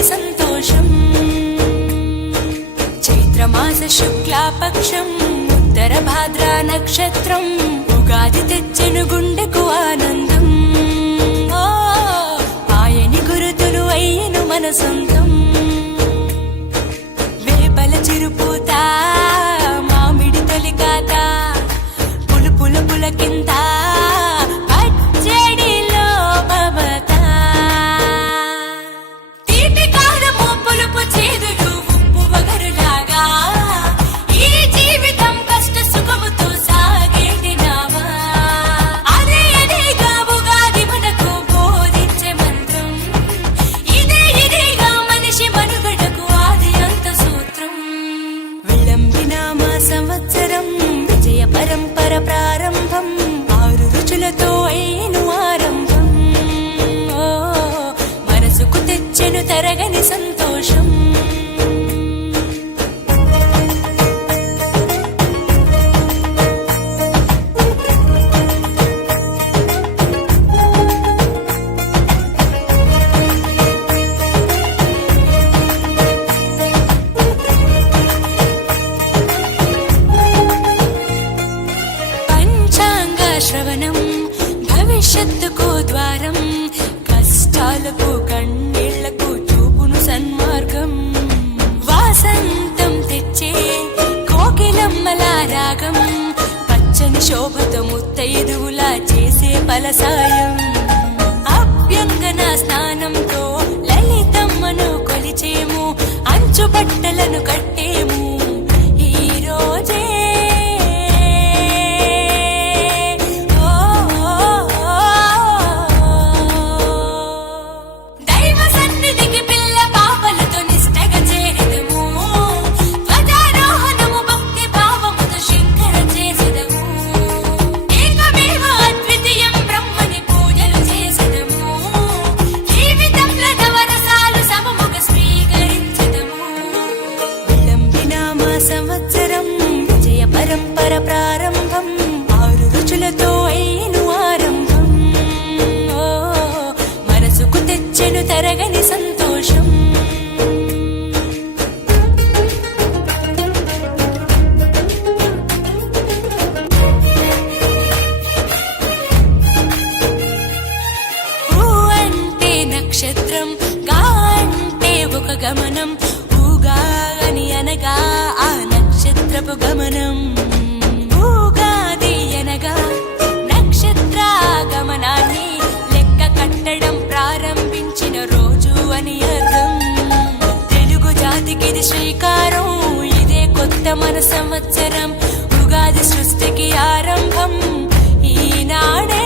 తరగని సంతోషం. చైత్రమాస శుక్లాపక్షం ఉత్తర భాద్ర నక్షత్రం ఉగాది తెచ్చెను గుండెకు ఆనందం. ఆయని గురుతులు అయ్యను మన సొంతం. వేపల చిరుపూత మామిడి తొలికాత పులుపుల పులకింత పచ్చడిలో మమత. తీపి కారము పులుపు చేదులు ఉప్పు వగరులాగా ఈ జీవితం కష్ట సుఖముతో సాగేటి నావా. అదే అదేగా ఉగాది మనకు బోధించే మంత్రం. ఇదేగా మనిషి మనుగడకు ఆది అంత సూత్రం. విళంబిన మా సంవత్సరం విజయ పరంపర ప్రారంభం. 6 రుచులతో అయ్యను ఆరంభం. మనసుకు తెచ్చెను తరగని సంతోషం. పంచాంగ శ్రవణం భవిష్యత్తుకు ద్వారం. కష్టాలకు కన్నీళ్లకు చూపును సన్మార్గం. వాసంతం తెచ్చే కోకిలమ్మల రాగం. పచ్చని శోభతో ముత్తైదువులా చేసే ఫలసాయం. అభ్యంగన స్నానంతో లలితమ్మను కొలిచేము. అంచు బట్టలను కట్టేము ఈ రోజే. దైవ సన్నిధికి పిల్ల పాపలతో నిష్టగా చేరెదము. ధ్వజారోహణము భక్తి భావముతో శంకర చేసెదము. ఏకమేవ అద్వితీయం బ్రహ్మని పూజలు చేసెదము. జీవితంలో నవరసాలు సమముగా స్వీకరించెదము. విళంబిన మా సంవత్సరం విజయ పరంపర ప్రారంభం. 6 రుచులతో అయ్యను ఆరంభం. మనసుకు తెచ్చెను తరగని సంతోషం. ఊ అంటే నక్షత్రం, గా అంటే ఒక గమనం. ఊగాని అనగా ఆ నక్షత్రపు గమనం. ఊగాది అనగా నక్షత్ర గమనాన్ని లెక్క కట్టడం ప్రారంభించిన రోజు అని అర్థం. తెలుగు జాతికిది శ్రీకారం. ఇదే కొత్త మన సంవత్సరం. ఉగాది సృష్టికి ఆరంభం ఈనాడే.